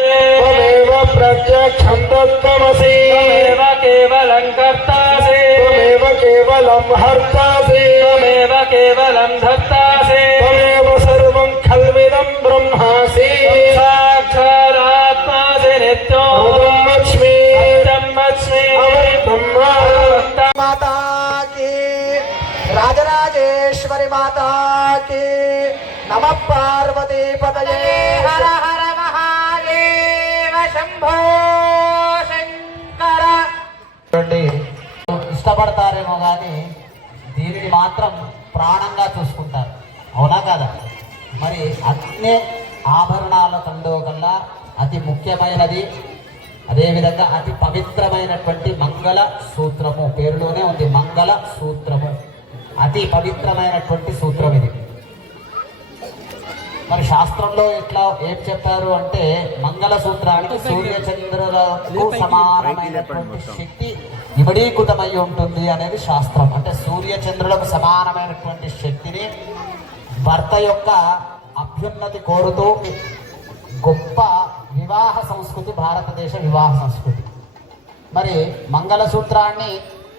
त्वमेव प्रत्यक्षं तत्त्वमसि त्वमेव केवलं कर्तासि त्वमेव केवलं हर्तासि त्वमेव केवलं धर्तासि त्वमेव सर्वं खल्विदं ब्रह्मासि साक्षादात्मासि नित्यो अहमस्मि ब्रह्मस्मि ब्रह्मा माता की राजराजेश्वरी माता की नम पार्वती మరి శాస్త్రంలో ఇట్లా ఏం చెప్పారు అంటే మంగళ సూత్రానికి సూర్య చంద్రులకు సమానమైనటువంటి శక్తి ఇమడీకృతమై ఉంటుంది అనేది శాస్త్రం. అంటే సూర్య చంద్రులకు సమానమైనటువంటి శక్తిని భర్త యొక్క అభ్యున్నతి కోరుతూ గొప్ప వివాహ సంస్కృతి భారతదేశ వివాహ సంస్కృతి. మరి మంగళసూత్రాన్ని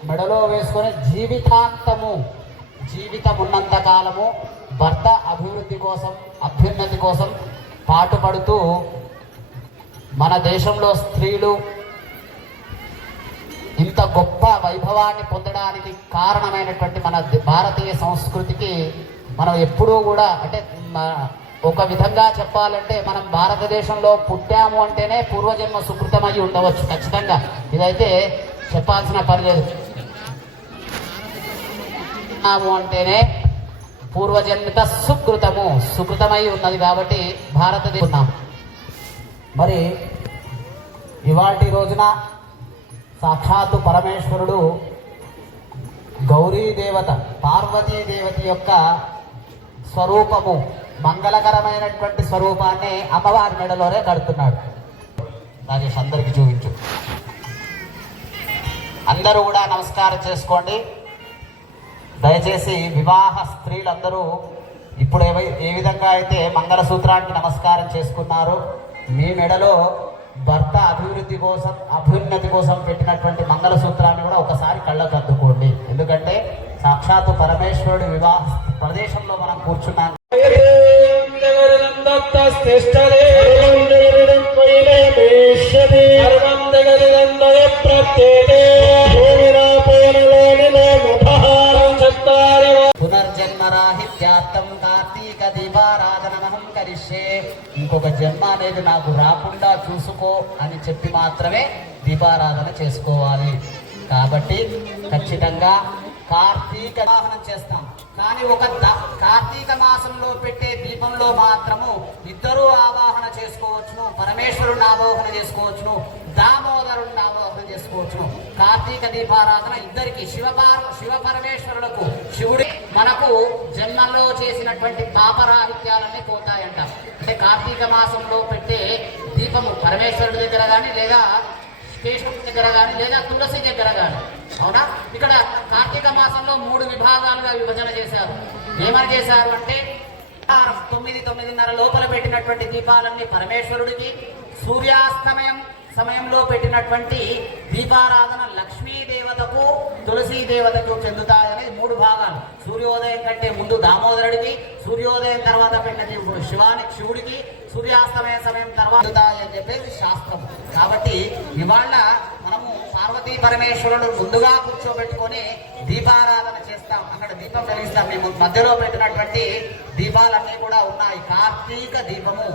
మెడలో వేసుకొని జీవితాంతము జీవితం ఉన్నంత కాలము భర్త అభివృద్ధి కోసం అభ్యున్నతి కోసం పాటుపడుతూ మన దేశంలో స్త్రీలు ఇంత గొప్ప వైభవాన్ని పొందడానికి కారణమైనటువంటి మన భారతీయ సంస్కృతికి మనం ఎప్పుడూ కూడా అంటే ఒక విధంగా చెప్పాలంటే మనం భారతదేశంలో పుట్టాము అంటేనే పూర్వజన్మ సుకృతమై ఉండవచ్చు ఖచ్చితంగా. ఇదైతే చెప్పాల్సిన పని లేదు. అంటేనే పూర్వజన్మిత సుకృతము సుకృతమై ఉన్నది కాబట్టి భారతదేశం మరి ఇవాటి రోజున సాక్షాత్తు పరమేశ్వరుడు గౌరీ దేవత పార్వతీ దేవత యొక్క స్వరూపము మంగళకరమైనటువంటి స్వరూపాన్ని అమ్మవారి మెడలోనే కడుతున్నాడు. రాజేష్ అందరికి చూపించు. అందరూ కూడా నమస్కారం చేసుకోండి. దయచేసి వివాహ స్త్రీలందరూ ఇప్పుడు ఏవై ఏ విధంగా అయితే మంగళసూత్రానికి నమస్కారం చేసుకున్నారో మీ మెడలో భర్త అభివృద్ధి కోసం అభ్యున్నతి కోసం పెట్టినటువంటి మంగళసూత్రాన్ని కూడా ఒకసారి కళ్ళకు అద్దుకోండి. ఎందుకంటే సాక్షాత్తు పరమేశ్వరుడు వివాహ ప్రదేశంలో మనం కూర్చున్నాం. పునర్జన్మరాహిత్యార్థం కార్తీక దీపారాధనమహం కరిష్యే. ఇంకొక జన్మ అనేది నాకు రాకుండా చూసుకో అని చెప్పి మాత్రమే దీపారాధన చేసుకోవాలి. కాబట్టి ఖచ్చితంగా కార్తీక వాహనం చేస్తాం. కానీ ఒక కార్తీక మాసంలో పెట్టే దీపంలో మాత్రము ఇద్దరూ ఆవాహన చేసుకోవచ్చును పరమేశ్వరుడు ఆవాహన చేసుకోవచ్చును దామోదరుడు ఆవాహన చేసుకోవచ్చును. కార్తీక దీపారాధన ఇద్దరికి శివపార్ శివ పరమేశ్వరులకు శివుడి మనకు జన్మల్లో చేసినటువంటి పాపరాహిత్యాలన్నీ పోతాయంట. అంటే కార్తీక మాసంలో పెట్టే దీపము పరమేశ్వరుడి దగ్గర కానీ లేదా కేశవుడి దగ్గర కానీ లేదా తులసి దగ్గర కానీ అవునా? ఇక్కడ కార్తీక మాసంలో మూడు విభాగాలుగా విభజన చేశారు. ఏమని చేశారు అంటే తొమ్మిది తొమ్మిదిన్నర లోపల పెట్టినటువంటి దీపాలన్నీ పరమేశ్వరుడికి సూర్యాస్తమయం సమయంలో పెట్టినటువంటి దీపారాధన లక్ష్మీ దేవతకు తులసీ దేవతకు చెందుతాయని మూడు భాగాలు. సూర్యోదయం కంటే ముందు దామోదరుడికి సూర్యోదయం తర్వాత పెట్టిన శివానికి శివుడికి సూర్యాస్తమయ సమయం తర్వాత చెందుతాయని చెప్పేసి శాస్త్రం. కాబట్టి ఇవాళ మనము పార్వతీ పరమేశ్వరుడు ముందుగా కూర్చోబెట్టుకొని దీపారాధన చేస్తాం. అక్కడ దీపం వెలిగిస్తాం. మేము మధ్యలో పెట్టినటువంటి దీపాలన్నీ కూడా ఉన్నాయి. కార్తీక దీపము.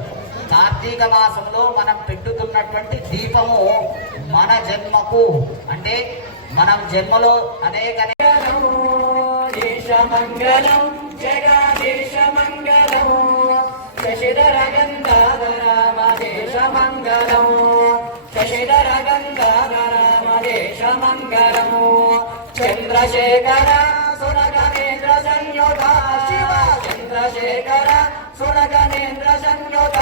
కార్తీక మాసంలో మనం పెట్టుతున్నటువంటి దీపము మన జన్మకు. అంటే మనం జన్మలో అనేక మంగళం జగదీశ మంగళం శశిధర గంగాధర దేశ మంగళం శశిధర గంగాధర మంగళము మంగళం చంద్రశేఖర సురగణేంద్ర సంయుత శివ చంద్రశేఖర సురగణేంద్ర సంయుత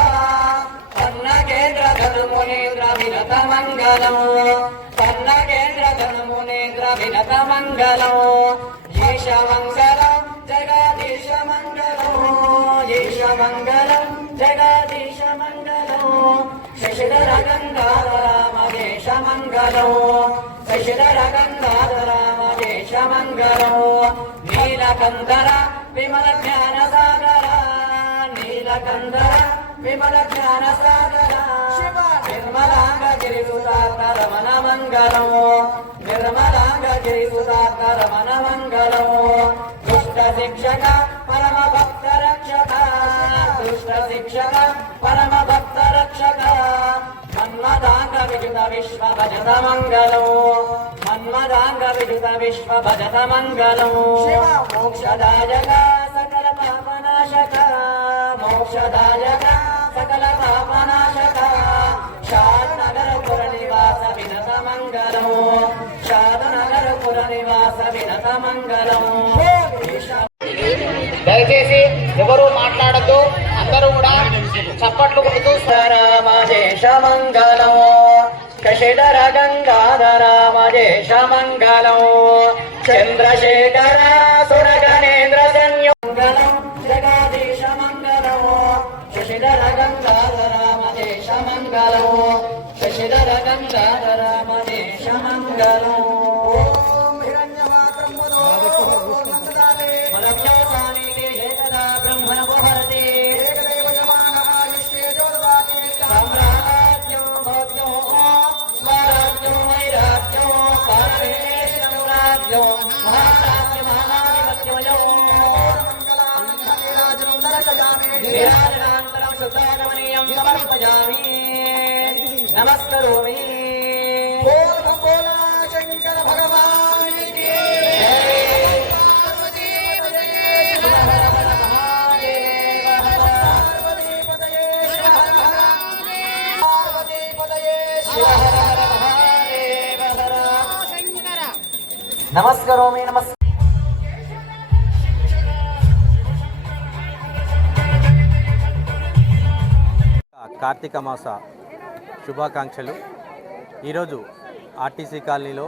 పన్నగేంద్ర ధనుమునేంద్ర వినత మంగళము. మంగళం పన్నగేంద్ర ధనుమునేంద్ర వినత మంగళము. ఈశ మంగళం జగదీశ మంగళం ఈశ మంగళం జగదీశ మంగళం శశిధర గంగాధరామదేశ మంగళం నీలకందర విమల జ్ఞాన సాగర నీలకందర విమల జ్ఞాన సాగర శివ నిర్మలాంగ గిరిసుతాత్మ రమణ మంగళం నిర్మలాంగ గిరిసుతాత్మ రమణ మంగళం దుష్ట శిక్షక భజత మంగళం మన్మదాంగ విజుత విశ్వ భజత మంగళం మోక్షదాయక సకల పాపనాశక మోక్షదాయక సకల పాపనాశక శాదనగర పుర నివాస వినత మంగళం శాదనగర పుర నివాస వినత మంగళం దయచేసి ఎవరు మాట్లాడద్దు అందరూ కూడా చప్పట్లు కొడుతూ రామజేష మంగళం శశిధర గంగాధరామజేష మంగళం చంద్రశేఖర సురగణేంద్ర సంయోగం జగదీశ మంగళం శశిధర గంగాధరామజేష మంగళం నిరాజనాంతరం శుద్ధాగమనీయం సమర్పయామి నమస్కరోమి. శంకర భగవానికి నమస్కరోమి నమస్ కార్తీక మాస శుభాకాంక్షలు. ఈరోజు ఆర్టీసీ కాలనీలో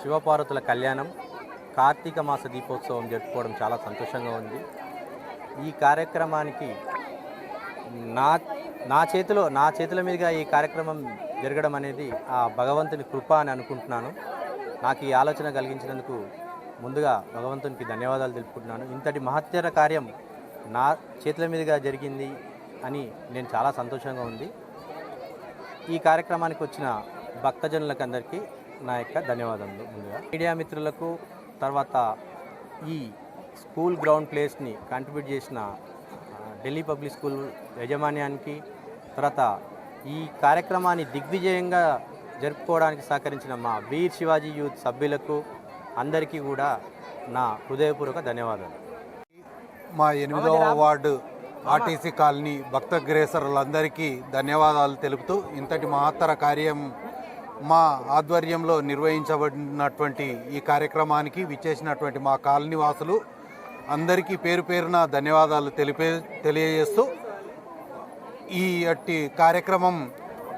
శివపార్వతుల కళ్యాణం కార్తీక మాస దీపోత్సవం జరుపుకోవడం చాలా సంతోషంగా ఉంది. ఈ కార్యక్రమానికి నా నా చేతిలో నా చేతుల మీదుగా ఈ కార్యక్రమం జరగడం అనేది ఆ భగవంతుని కృప అని అనుకుంటున్నాను. నాకు ఈ ఆలోచన కలిగించినందుకు ముందుగా భగవంతునికి ధన్యవాదాలు తెలుపుకుంటున్నాను. ఇంతటి మహత్తర కార్యం నా చేతుల మీదుగా జరిగింది. అని నేను చాలా సంతోషంగా ఉంది. ఈ కార్యక్రమానికి వచ్చిన భక్తజనులకు అందరికీ నా యొక్క ధన్యవాదములు ముందుగా. మీడియా మిత్రులకు తర్వాత ఈ స్కూల్ గ్రౌండ్ ప్లేస్ని కంట్రిబ్యూట్ చేసిన ఢిల్లీ పబ్లిక్ స్కూల్ యాజమాన్యానికి తర్వాత ఈ కార్యక్రమాన్ని దిగ్విజయంగా జరుపుకోవడానికి సహకరించిన మా వీర్ శివాజీ యూత్ సభ్యులకు అందరికీ కూడా నా హృదయపూర్వక ధన్యవాదాలు. మా ఎనిమిదవ వార్డు ఆర్టీసీ కాలనీ భక్తగ్రేసరులందరికీ ధన్యవాదాలు తెలుపుతూ ఇంతటి మహత్తర కార్యం మా ఆధ్వర్యంలో నిర్వహించబడినటువంటి ఈ కార్యక్రమానికి విచ్చేసినటువంటి మా కాలనీ వాసులు అందరికీ పేరు పేరున ధన్యవాదాలు తెలిపే తెలియజేస్తూ ఈ అట్టి కార్యక్రమం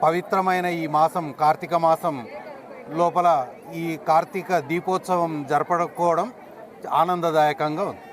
పవిత్రమైన ఈ మాసం కార్తీక మాసం లోపల ఈ కార్తీక దీపోత్సవం జరపకపోవడం ఆనందదాయకంగా ఉంది.